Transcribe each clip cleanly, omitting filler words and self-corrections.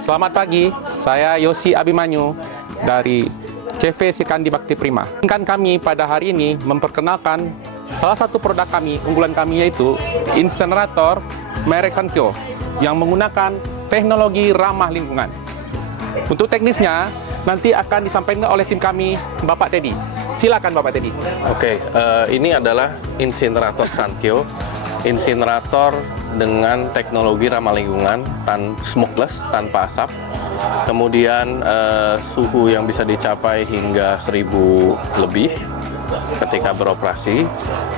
Selamat pagi, saya Yosi Abimanyu dari CV Sikandi Bakti Prima. Kami pada hari ini memperkenalkan salah satu produk kami, unggulan kami, yaitu insenerator merek Sankyo yang menggunakan teknologi ramah lingkungan. Untuk teknisnya nanti akan disampaikan oleh tim kami, Bapak Teddy. Silakan Bapak Teddy. Oke, ini adalah insinerator Sankyo, insinerator dengan teknologi ramah lingkungan, smokeless, tanpa asap. Kemudian suhu yang bisa dicapai hingga 1000 lebih ketika beroperasi.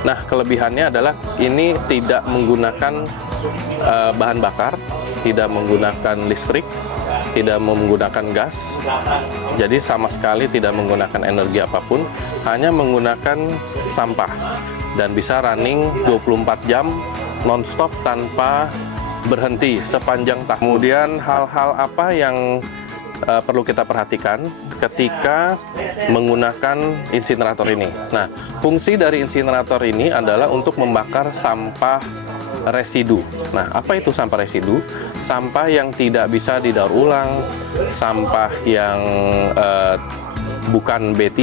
Nah, kelebihannya adalah ini tidak menggunakan bahan bakar, tidak menggunakan listrik, tidak menggunakan gas. Jadi sama sekali tidak menggunakan energi apapun, hanya menggunakan sampah dan bisa running 24 jam non-stop tanpa berhenti sepanjang tahun. Kemudian hal-hal apa yang perlu kita perhatikan ketika menggunakan insinerator ini. Nah, fungsi dari insinerator ini adalah untuk membakar sampah residu. Nah, apa itu sampah residu? Sampah yang tidak bisa didaur ulang, sampah yang bukan B3,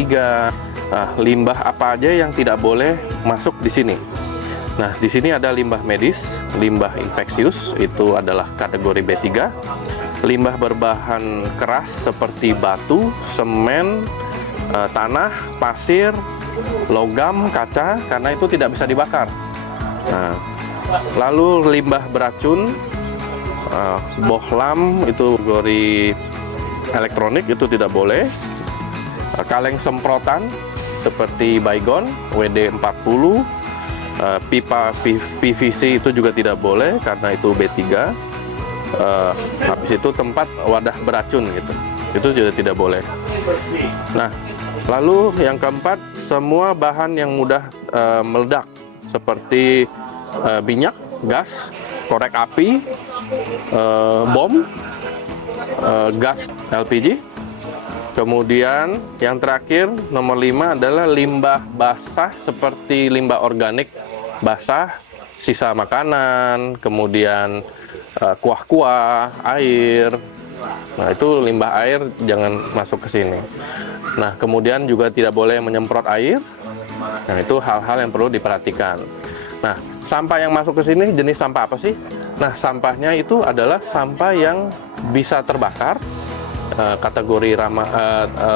limbah apa aja yang tidak boleh masuk di sini. Nah, di sini ada limbah medis, limbah infeksius, itu adalah kategori B3. Limbah berbahan keras seperti batu, semen, tanah, pasir, logam, kaca, karena itu tidak bisa dibakar. Nah, lalu limbah beracun, bohlam, itu kategori elektronik, itu tidak boleh. Kaleng semprotan seperti baygon, WD-40, pipa PVC itu juga tidak boleh karena itu B3. Habis itu tempat wadah beracun gitu, itu juga tidak boleh. Nah, lalu yang keempat, semua bahan yang mudah meledak seperti minyak, gas, korek api, bom, gas LPG. Kemudian yang terakhir, nomor 5 adalah limbah basah seperti limbah organik basah, sisa makanan, kemudian kuah-kuah, air. Nah, itu limbah air jangan masuk ke sini. Nah, kemudian juga tidak boleh menyemprot air. Nah, itu hal-hal yang perlu diperhatikan. Nah, sampah yang masuk ke sini jenis sampah apa sih? Nah, sampahnya itu adalah sampah yang bisa terbakar, kategori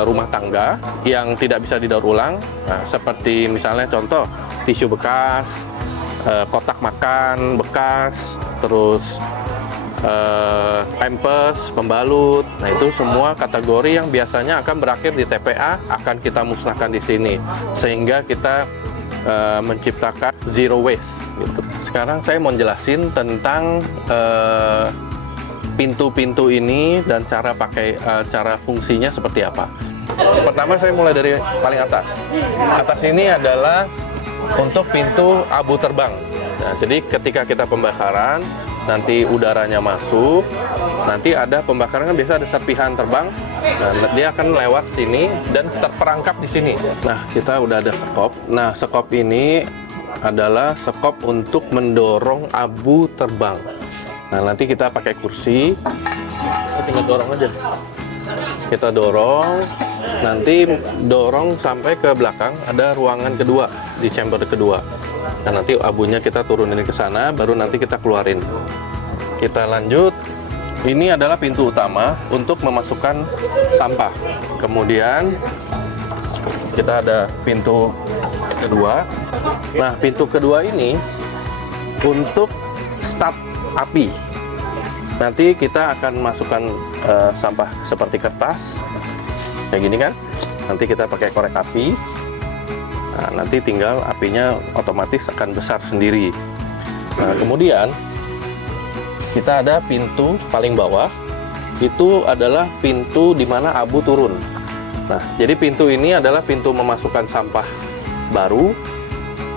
rumah tangga yang tidak bisa didaur ulang. Nah, seperti misalnya contoh tisu bekas, kotak makan bekas, terus pampers, pembalut. Nah, itu semua kategori yang biasanya akan berakhir di TPA akan kita musnahkan di sini, sehingga kita menciptakan zero waste gitu. Sekarang saya mau jelasin tentang pintu-pintu ini dan cara fungsinya seperti apa. Pertama, saya mulai dari paling atas. Atas ini adalah untuk pintu abu terbang. Nah, jadi ketika kita pembakaran, nanti udaranya masuk, nanti ada pembakaran, kan biasa ada serpihan terbang. Nah, dia akan lewat sini dan terperangkap di sini. Nah, kita udah ada sekop. Nah, sekop ini adalah sekop untuk mendorong abu terbang. Nah, nanti kita pakai kursi, kita tinggal dorong aja. Kita dorong, nanti dorong sampai ke belakang, ada ruangan kedua, di chamber kedua. Nah, nanti abunya kita turunin ke sana, baru nanti kita keluarin. Kita lanjut, ini adalah pintu utama untuk memasukkan sampah. Kemudian, kita ada pintu kedua. Nah, pintu kedua ini untuk start api. Nanti kita akan masukkan sampah seperti kertas kayak gini kan, nanti kita pakai korek api. Nah, nanti tinggal apinya otomatis akan besar sendiri. Nah, kemudian kita ada pintu paling bawah, itu adalah pintu di mana abu turun. Nah, jadi pintu ini adalah pintu memasukkan sampah baru.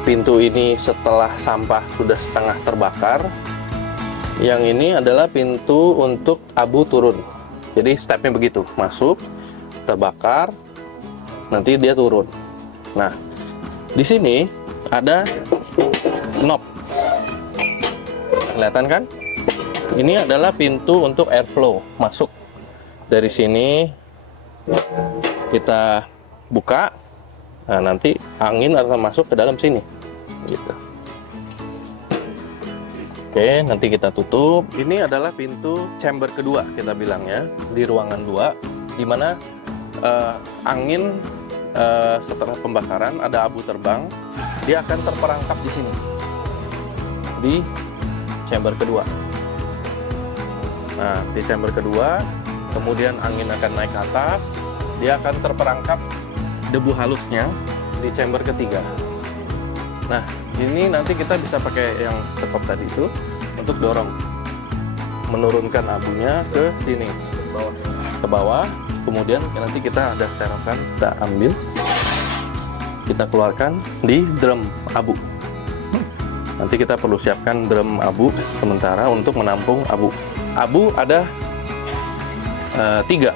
Pintu ini setelah sampah sudah setengah terbakar. Yang ini adalah pintu untuk abu turun. Jadi stepnya begitu, masuk, terbakar, nanti dia turun. Nah, di sini ada knob, kelihatan kan? Ini adalah pintu untuk airflow masuk. Dari sini kita buka, nah nanti angin akan masuk ke dalam sini gitu. Oke, nanti kita tutup. Ini adalah pintu chamber kedua kita bilangnya, di ruangan 2, di mana angin setelah pembakaran ada abu terbang, dia akan terperangkap di sini, di chamber kedua. Nah, di chamber kedua, kemudian angin akan naik ke atas, dia akan terperangkap debu halusnya di chamber ketiga. Nah, ini nanti kita bisa pakai yang sekop tadi itu untuk dorong, menurunkan abunya ke sini, ke bawah. Kemudian nanti kita ada serokan, kita ambil, kita keluarkan di drum abu. Nanti kita perlu siapkan drum abu sementara untuk menampung abu. Abu ada 3,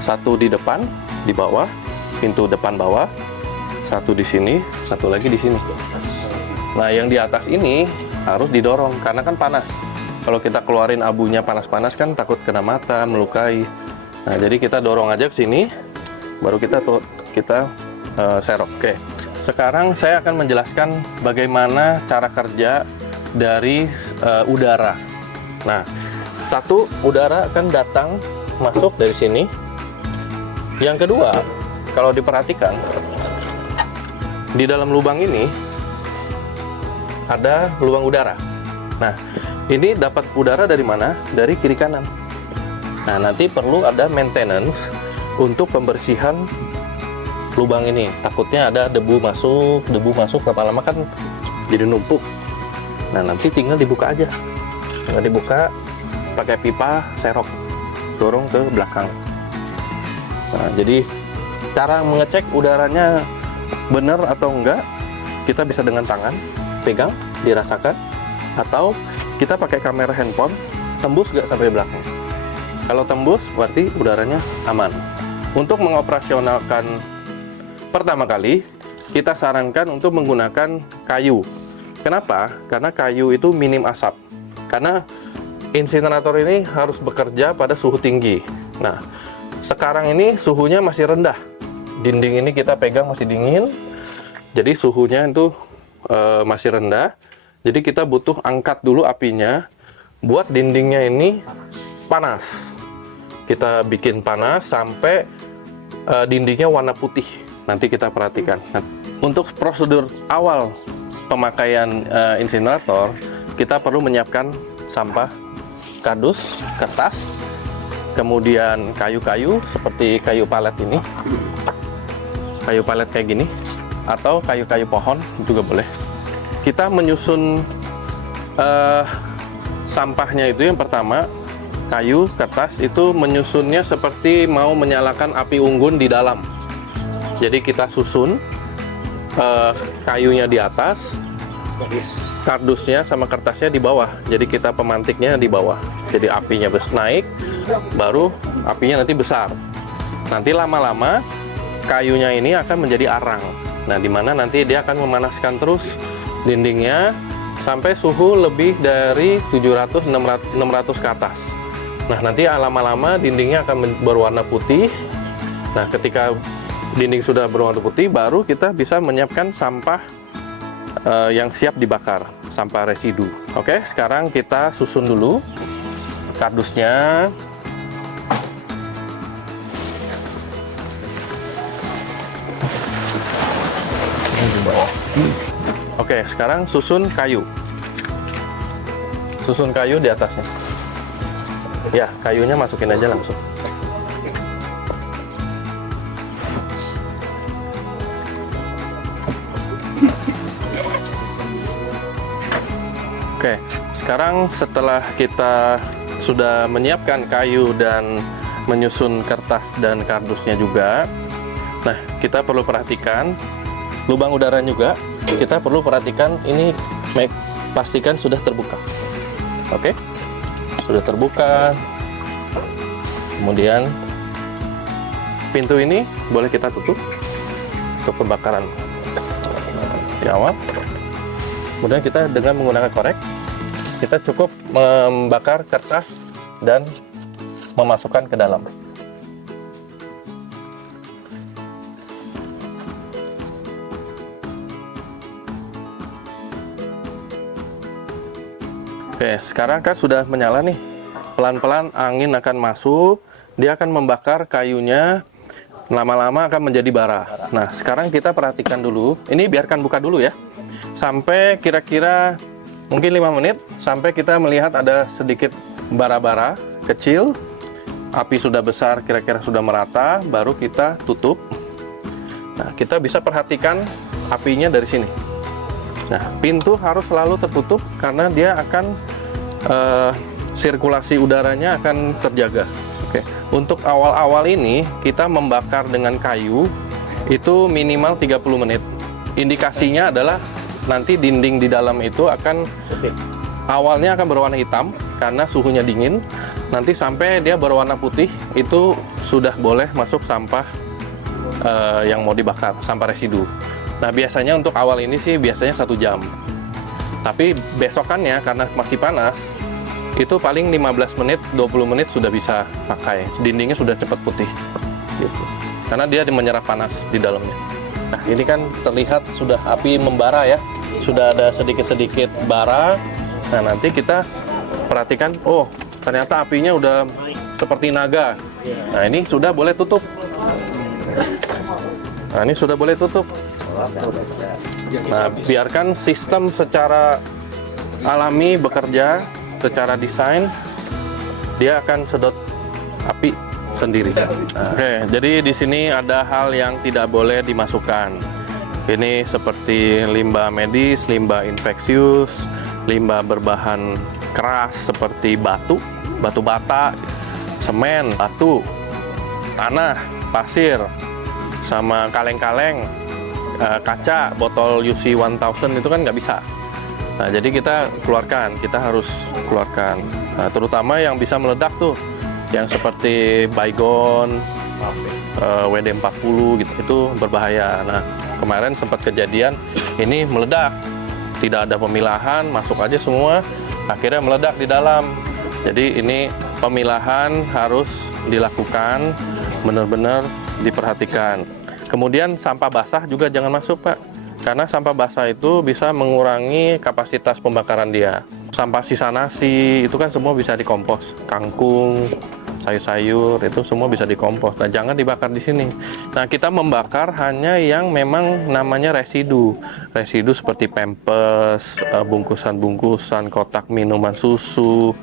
satu di depan, di bawah, pintu depan bawah, satu di sini, satu lagi di sini. Nah, yang di atas ini harus didorong karena kan panas. Kalau kita keluarin abunya panas-panas kan takut kena mata, melukai. Nah, jadi kita dorong aja ke sini, baru kita serok. Oke. Sekarang saya akan menjelaskan bagaimana cara kerja dari udara. Nah, satu, udara akan datang masuk dari sini. Yang kedua, kalau diperhatikan, di dalam lubang ini ada lubang udara. Nah, ini dapat udara dari mana? Dari kiri kanan. Nah, nanti perlu ada maintenance untuk pembersihan lubang ini. Takutnya ada debu masuk, lama-lama kan jadi numpuk. Nah, nanti tinggal dibuka aja. Tinggal dibuka, pakai pipa serok, dorong ke belakang. Nah, jadi cara mengecek udaranya benar atau enggak, kita bisa dengan tangan, pegang, dirasakan, atau kita pakai kamera handphone, tembus nggak sampai belakang. Kalau tembus, berarti udaranya aman. Untuk mengoperasionalkan pertama kali, kita sarankan untuk menggunakan kayu. Kenapa? Karena kayu itu minim asap. Karena insinerator ini harus bekerja pada suhu tinggi. Nah, sekarang ini suhunya masih rendah. Dinding ini kita pegang masih dingin, jadi suhunya itu masih rendah. Jadi kita butuh angkat dulu apinya, buat dindingnya ini panas. Kita bikin panas sampai dindingnya warna putih. Nanti kita perhatikan. Nah, untuk prosedur awal pemakaian insinerator, kita perlu menyiapkan sampah, kardus, kertas, kemudian kayu-kayu seperti kayu palet ini, kayu palet kayak gini, atau kayu-kayu pohon juga boleh. Kita menyusun sampahnya itu yang pertama, kayu, kertas itu menyusunnya seperti mau menyalakan api unggun di dalam. Jadi kita susun kayunya di atas, kardusnya sama kertasnya di bawah. Jadi kita pemantiknya di bawah. Jadi apinya naik, baru apinya nanti besar. Nanti lama-lama kayunya ini akan menjadi arang. Nah, dimana nanti dia akan memanaskan terus dindingnya sampai suhu lebih dari 700-600 ke atas. Nah, nanti lama-lama dindingnya akan berwarna putih. Nah, ketika dinding sudah berwarna putih, baru kita bisa menyiapkan sampah yang siap dibakar, sampah residu. Oke, sekarang kita susun dulu kardusnya. Oke, sekarang susun kayu. Susun kayu di atasnya. Ya, kayunya masukin aja langsung. Oke, sekarang setelah kita sudah menyiapkan kayu dan menyusun kertas dan kardusnya juga, nah kita perlu perhatikan lubang udara juga. Kita perlu perhatikan ini, pastikan sudah terbuka. Oke, sudah terbuka. Kemudian pintu ini boleh kita tutup untuk pembakaran di awal. Kemudian kita dengan menggunakan korek, kita cukup membakar kertas dan memasukkan ke dalam. Oke, sekarang kan sudah menyala nih. Pelan-pelan angin akan masuk, dia akan membakar kayunya, lama-lama akan menjadi bara. Nah, sekarang kita perhatikan dulu. Ini biarkan buka dulu ya. Sampai kira-kira mungkin 5 menit, sampai kita melihat ada sedikit bara-bara kecil. Api sudah besar, kira-kira sudah merata, baru kita tutup. Nah, kita bisa perhatikan apinya dari sini. Nah, pintu harus selalu tertutup karena dia akan sirkulasi udaranya akan terjaga. Oke. Untuk awal-awal ini kita membakar dengan kayu itu minimal 30 menit. Indikasinya adalah nanti dinding di dalam itu akan awalnya akan berwarna hitam karena suhunya dingin. Nanti sampai dia berwarna putih itu sudah boleh masuk sampah yang mau dibakar, sampah residu. Nah, biasanya untuk awal ini sih biasanya 1 jam. Tapi besokannya karena masih panas, itu paling 15 menit, 20 menit sudah bisa pakai. Dindingnya sudah cepat putih. Gitu. Karena dia menyerap panas di dalamnya. Nah, ini kan terlihat sudah api membara ya. Sudah ada sedikit-sedikit bara. Nah, nanti kita perhatikan, oh ternyata apinya udah seperti naga. Nah, ini sudah boleh tutup. Nah, ini sudah boleh tutup. Nah, biarkan sistem secara alami bekerja, secara desain, dia akan sedot api sendiri. Oke, jadi di sini ada hal yang tidak boleh dimasukkan. Ini seperti limbah medis, limbah infeksius, limbah berbahan keras seperti batu, batu bata, semen, batu, tanah, pasir, sama kaleng-kaleng, kaca, botol UC 1000 itu kan nggak bisa. Nah, jadi kita keluarkan, kita harus keluarkan. Nah, terutama yang bisa meledak tuh, yang seperti Baygon, WD-40 gitu, itu berbahaya. Nah, kemarin sempat kejadian ini meledak, tidak ada pemilahan, masuk aja semua, akhirnya meledak di dalam. Jadi ini pemilahan harus dilakukan, benar-benar diperhatikan. Kemudian sampah basah juga jangan masuk, Pak. Karena sampah basah itu bisa mengurangi kapasitas pembakaran dia. Sampah sisa nasi itu kan semua bisa dikompos. Kangkung, sayur-sayur itu semua bisa dikompos. Nah, jangan dibakar di sini. Nah, kita membakar hanya yang memang namanya residu. Residu seperti Pampers, bungkusan-bungkusan, kotak minuman susu.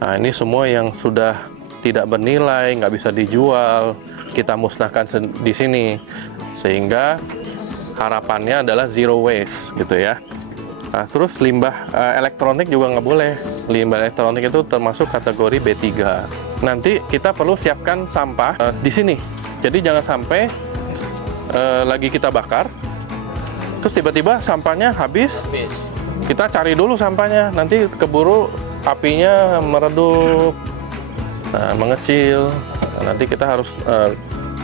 Nah, ini semua yang sudah tidak bernilai, nggak bisa dijual, kita musnahkan di sini. Sehingga harapannya adalah zero waste gitu ya. Nah, terus limbah elektronik juga nggak boleh. Limbah elektronik itu termasuk kategori B3. Nanti kita perlu siapkan sampah di sini. Jadi jangan sampai lagi kita bakar, terus tiba-tiba sampahnya habis. Kita cari dulu sampahnya, nanti keburu apinya meredup, mengecil. Nanti kita harus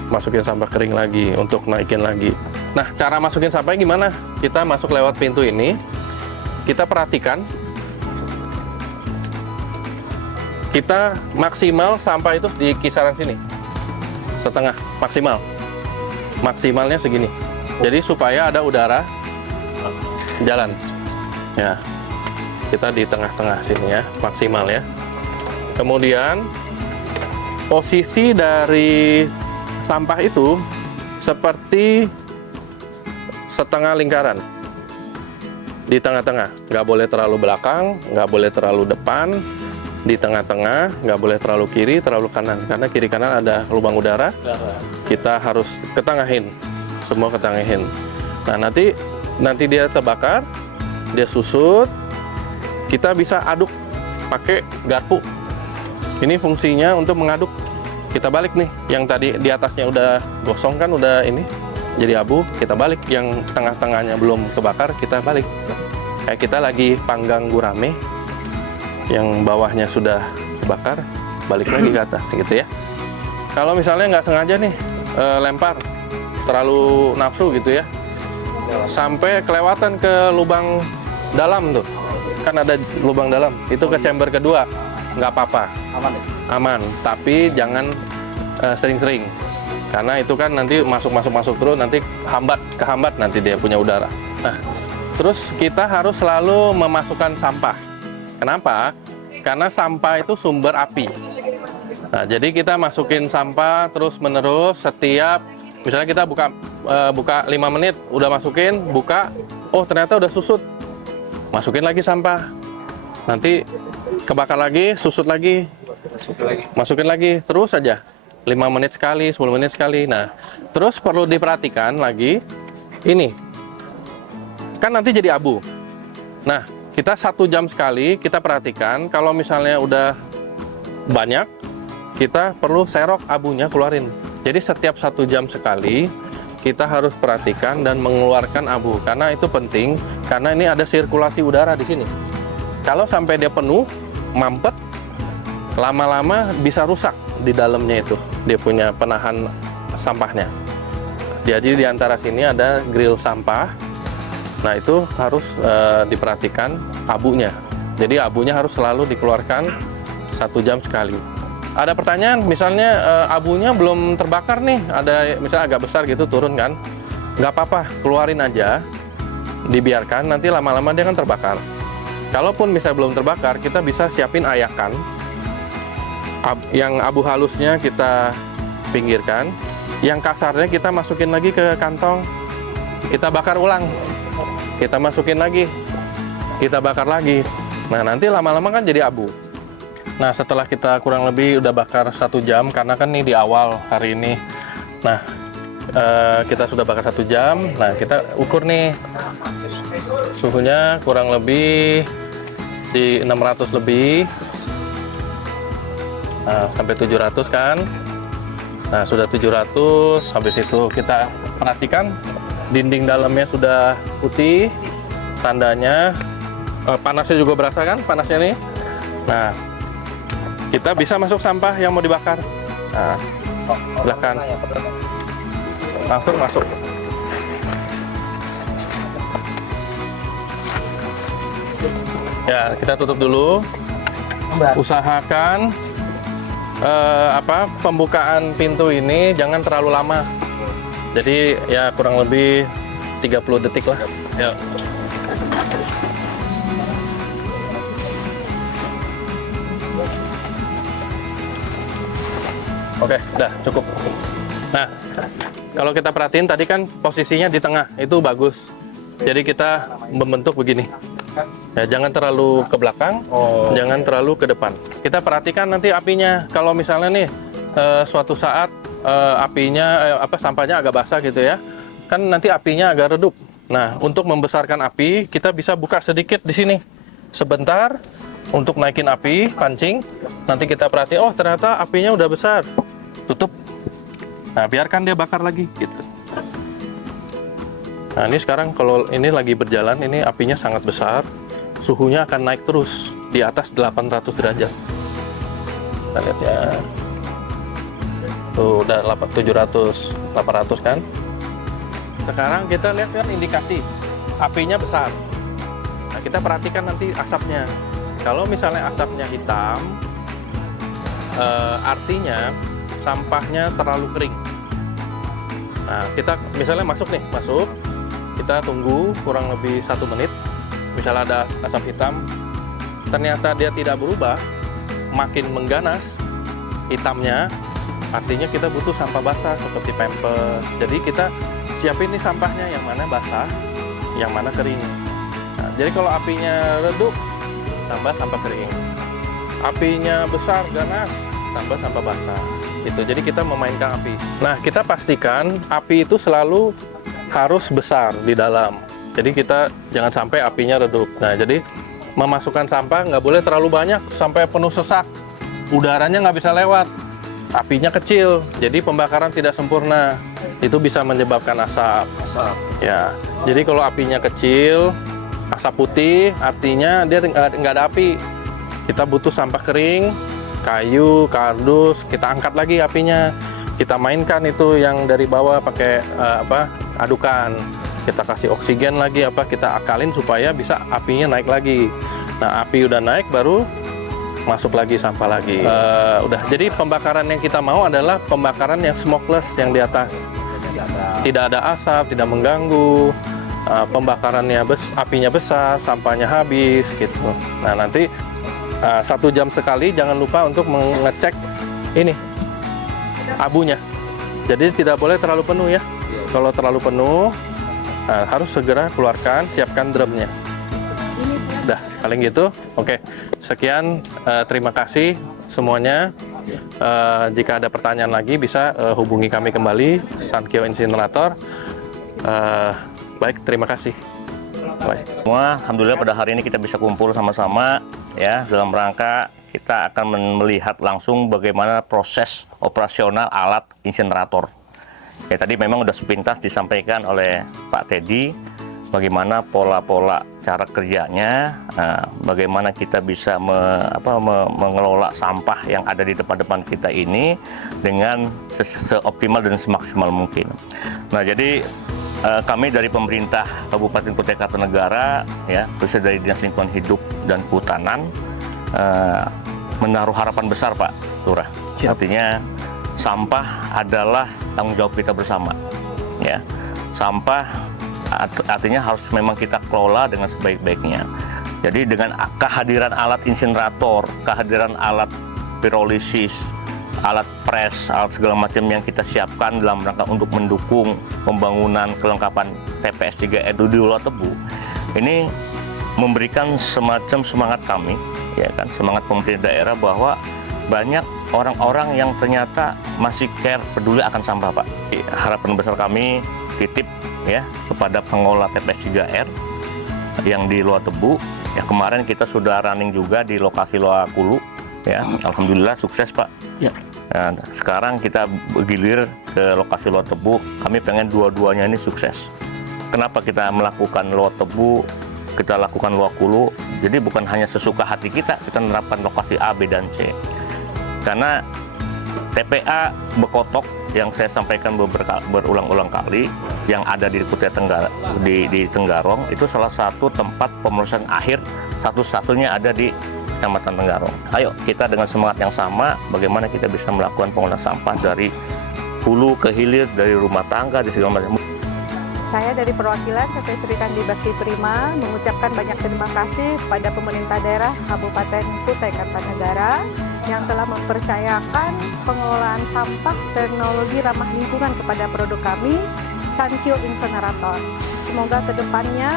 masukin sampah kering lagi untuk naikin lagi. Nah, cara masukin sampahnya gimana? Kita masuk lewat pintu ini. Kita perhatikan. Kita maksimal sampah itu di kisaran sini. Setengah, maksimal. Maksimalnya segini. Jadi supaya ada udara jalan. Ya. Kita di tengah-tengah sini ya, maksimal ya. Kemudian posisi dari sampah itu seperti setengah lingkaran di tengah-tengah, nggak boleh terlalu belakang, nggak boleh terlalu depan, di tengah-tengah, nggak boleh terlalu kiri, terlalu kanan, karena kiri kanan ada lubang udara, kita harus ketengahin, semua ketengahin. Nah, nanti dia terbakar, dia susut, kita bisa aduk pakai garpu. Ini fungsinya untuk mengaduk. Kita balik nih, yang tadi di atasnya udah gosong kan, udah ini jadi abu, kita balik. Yang tengah-tengahnya belum kebakar, kita balik. Kayak kita lagi panggang gurame, yang bawahnya sudah kebakar, balik lagi ke atas, gitu ya. Kalau misalnya nggak sengaja nih, lempar, terlalu nafsu gitu ya, sampai kelewatan ke lubang dalam tuh, kan ada lubang dalam, itu ke chamber kedua, nggak apa-apa, Aman ya? aman. Tapi jangan sering-sering, karena itu kan nanti masuk terus, nanti kehambat nanti dia punya udara. Nah, terus kita harus selalu memasukkan sampah. Kenapa? Karena sampah itu sumber api. Nah, jadi kita masukin sampah terus-menerus setiap, misalnya kita buka 5 menit, udah masukin, buka, oh ternyata udah susut, masukin lagi sampah, nanti kebakar lagi, susut lagi, masukin lagi, terus aja, 5 menit sekali, 10 menit sekali. Nah, terus perlu diperhatikan lagi, ini, kan nanti jadi abu. Nah, kita 1 jam sekali, kita perhatikan, kalau misalnya udah banyak, kita perlu serok abunya, keluarin. Jadi setiap 1 jam sekali, kita harus perhatikan dan mengeluarkan abu, karena itu penting, karena ini ada sirkulasi udara di sini. Kalau sampai dia penuh, mampet, lama-lama bisa rusak di dalamnya itu, dia punya penahan sampahnya. Jadi di antara sini ada grill sampah, nah itu harus diperhatikan abunya. Jadi abunya harus selalu dikeluarkan 1 jam sekali. Ada pertanyaan, misalnya abunya belum terbakar nih, ada misalnya agak besar gitu turun kan, nggak apa-apa, keluarin aja, dibiarkan, nanti lama-lama dia kan terbakar. Kalaupun misalnya belum terbakar, kita bisa siapin ayakan, yang abu halusnya kita pinggirkan, yang kasarnya kita masukin lagi ke kantong, kita bakar ulang, kita masukin lagi, kita bakar lagi. Nah, nanti lama-lama kan jadi abu. Nah, setelah kita kurang lebih udah bakar 1 jam, karena kan ini di awal hari ini. Nah, kita sudah bakar 1 jam. Nah, kita ukur nih suhunya kurang lebih di 600 lebih. Nah, sampai 700 kan. Nah, sudah 700, habis itu kita perhatikan dinding dalamnya sudah putih, tandanya panasnya juga berasa kan, panasnya nih. Nah, kita bisa masuk sampah yang mau dibakar. Nah, silakan. Langsung masuk. Ya, kita tutup dulu. Usahakan pembukaan pintu ini jangan terlalu lama. Jadi ya kurang lebih 30 detik lah. Ya. Oke, udah cukup. Nah, kalau kita perhatiin tadi kan posisinya di tengah, itu bagus. Jadi kita membentuk begini. Ya, jangan terlalu ke belakang, jangan terlalu ke depan. Kita perhatikan nanti apinya. Kalau misalnya nih suatu saat apinya sampahnya agak basah gitu ya, kan nanti apinya agak redup. Nah, untuk membesarkan api, kita bisa buka sedikit di sini, sebentar. Untuk naikin api, pancing, nanti kita perhatiin, oh ternyata apinya udah besar, tutup. Nah, biarkan dia bakar lagi, gitu. Nah, ini sekarang kalau ini lagi berjalan, ini apinya sangat besar, suhunya akan naik terus, di atas 800 derajat. Kita lihat ya. Tuh, udah 700, 800 kan. Sekarang kita lihat kan indikasi, apinya besar. Nah, kita perhatikan nanti asapnya. Kalau misalnya asapnya hitam, artinya sampahnya terlalu kering. Nah, kita misalnya masuk, kita tunggu kurang lebih 1 menit. Misalnya ada asap hitam, ternyata dia tidak berubah, makin mengganas hitamnya, artinya kita butuh sampah basah seperti pampers. Jadi kita siapin nih sampahnya, yang mana basah, yang mana kering. Nah, jadi kalau apinya redup, tambah sampah kering. Apinya besar, ganas, tambah sampah basah. Itu. Jadi kita memainkan api. Nah, kita pastikan api itu selalu harus besar di dalam. Jadi kita jangan sampai apinya redup. Nah, jadi memasukkan sampah nggak boleh terlalu banyak sampai penuh sesak. Udaranya nggak bisa lewat. Apinya kecil, jadi pembakaran tidak sempurna. Itu bisa menyebabkan asap. Ya. Jadi kalau apinya kecil, asap putih, artinya dia nggak ada api. Kita butuh sampah kering, kayu, kardus, kita angkat lagi apinya. Kita mainkan itu yang dari bawah pakai adukan. kita kasih oksigen lagi, kita akalin supaya bisa apinya naik lagi. Nah, api udah naik baru masuk lagi sampah lagi. Udah, jadi pembakaran yang kita mau adalah pembakaran yang smokeless yang di atas. Tidak ada asap, tidak mengganggu, pembakarannya apinya besar, sampahnya habis gitu. Nah, nanti 1 jam sekali jangan lupa untuk mengecek ini abunya. Jadi tidak boleh terlalu penuh ya. Kalau terlalu penuh, harus segera keluarkan, siapkan drumnya. Udah, paling gitu. Oke, sekian. Terima kasih semuanya. Jika ada pertanyaan lagi, bisa hubungi kami kembali, Sankyo Insinerator. Baik, terima kasih. Bye. Semua, alhamdulillah pada hari ini kita bisa kumpul sama-sama ya dalam rangka kita akan melihat langsung bagaimana proses operasional alat insinerator. Ya, tadi memang sudah sepintas disampaikan oleh Pak Teddy bagaimana pola-pola cara kerjanya, bagaimana kita bisa mengelola sampah yang ada di depan-depan kita ini dengan seoptimal dan semaksimal mungkin. Nah, jadi kami dari pemerintah Kabupaten Kutai Kartanegara, ya, khususnya dari Dinas Lingkungan Hidup dan Kehutanan, menaruh harapan besar, Pak Lurah. Artinya sampah adalah tanggung jawab kita bersama. Ya, sampah artinya harus memang kita kelola dengan sebaik-baiknya. Jadi dengan kehadiran alat insinerator, kehadiran alat pirolisis, alat pres, alat segala macam yang kita siapkan dalam rangka untuk mendukung pembangunan kelengkapan TPS 3R di Luar Tebu, ini memberikan semacam semangat kami, ya kan, semangat pemerintah daerah bahwa banyak orang-orang yang ternyata masih care, peduli akan sampah, Pak. Harapan besar kami titip ya kepada pengelola TPS 3R yang di Luar Tebu. Ya, kemarin kita sudah running juga di lokasi Loakulu, ya, alhamdulillah sukses, Pak. Ya. Nah, sekarang kita bergilir ke lokasi Luar Tebu. Kami pengen dua-duanya ini sukses. Kenapa kita melakukan Luar Tebu, kita lakukan Loakulu? Jadi bukan hanya sesuka hati kita menerapkan lokasi A, B, dan C. Karena TPA Bekotok yang saya sampaikan berulang-ulang kali yang ada di Kutai Tenggara, di Tenggarong, itu salah satu tempat pemrosesan akhir satu-satunya ada di Kecamatan Tenggarong. Ayo kita dengan semangat yang sama, bagaimana kita bisa melakukan pengolahan sampah dari hulu ke hilir, dari rumah tangga, di segala macam. Saya dari perwakilan PT Sri Kandi Bakti Prima mengucapkan banyak terima kasih kepada pemerintah daerah Kabupaten Kutai Kartanegara yang telah mempercayakan pengelolaan sampah teknologi ramah lingkungan kepada produk kami, Sankyo Insinerator. Semoga kedepannya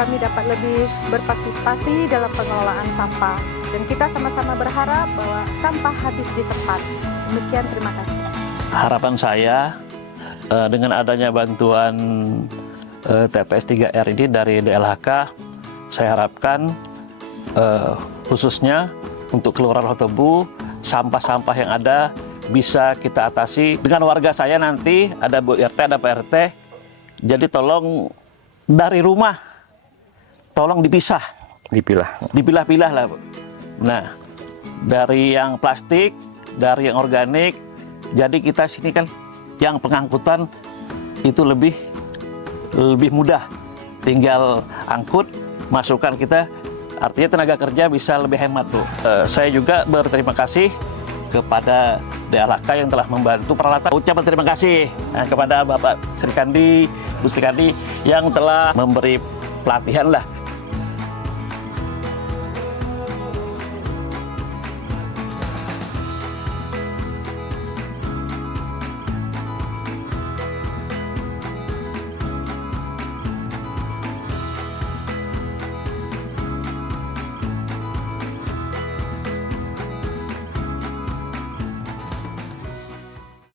kami dapat lebih berpartisipasi dalam pengelolaan sampah. Dan kita sama-sama berharap bahwa sampah habis di tempat. Demikian, terima kasih. Harapan saya dengan adanya bantuan TPS 3R ini dari DLHK, saya harapkan khususnya untuk Kelurahan Luar Tebu, sampah-sampah yang ada bisa kita atasi. Dengan warga saya nanti ada Bu RT, ada Pak RT, jadi tolong dari rumah, tolong dipilah-pilah lah. Nah, dari yang plastik, dari yang organik, jadi kita sini kan yang pengangkutan itu lebih mudah, tinggal angkut, masukkan kita, artinya tenaga kerja bisa lebih hemat, Bu. Saya juga berterima kasih kepada DLHK yang telah membantu peralatan. Ucapan terima kasih kepada Bapak Sri Kandi, Bu Sri Kandi yang telah memberi pelatihan lah